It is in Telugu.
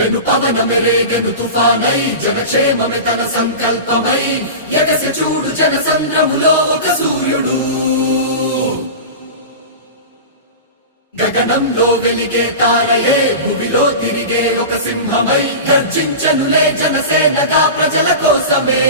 పెను పవనమెరేగెను తుఫానై జనక్షేమమే తన సంకల్పమై ఎగసి చూడు జనసంద్రములో ఒక సూర్యుడు గగనంలో వెలిగే తారయే భూమిలో తిరిగే ఒక సింహమై గర్జించనులే జనసేనగా ప్రజల కోసమే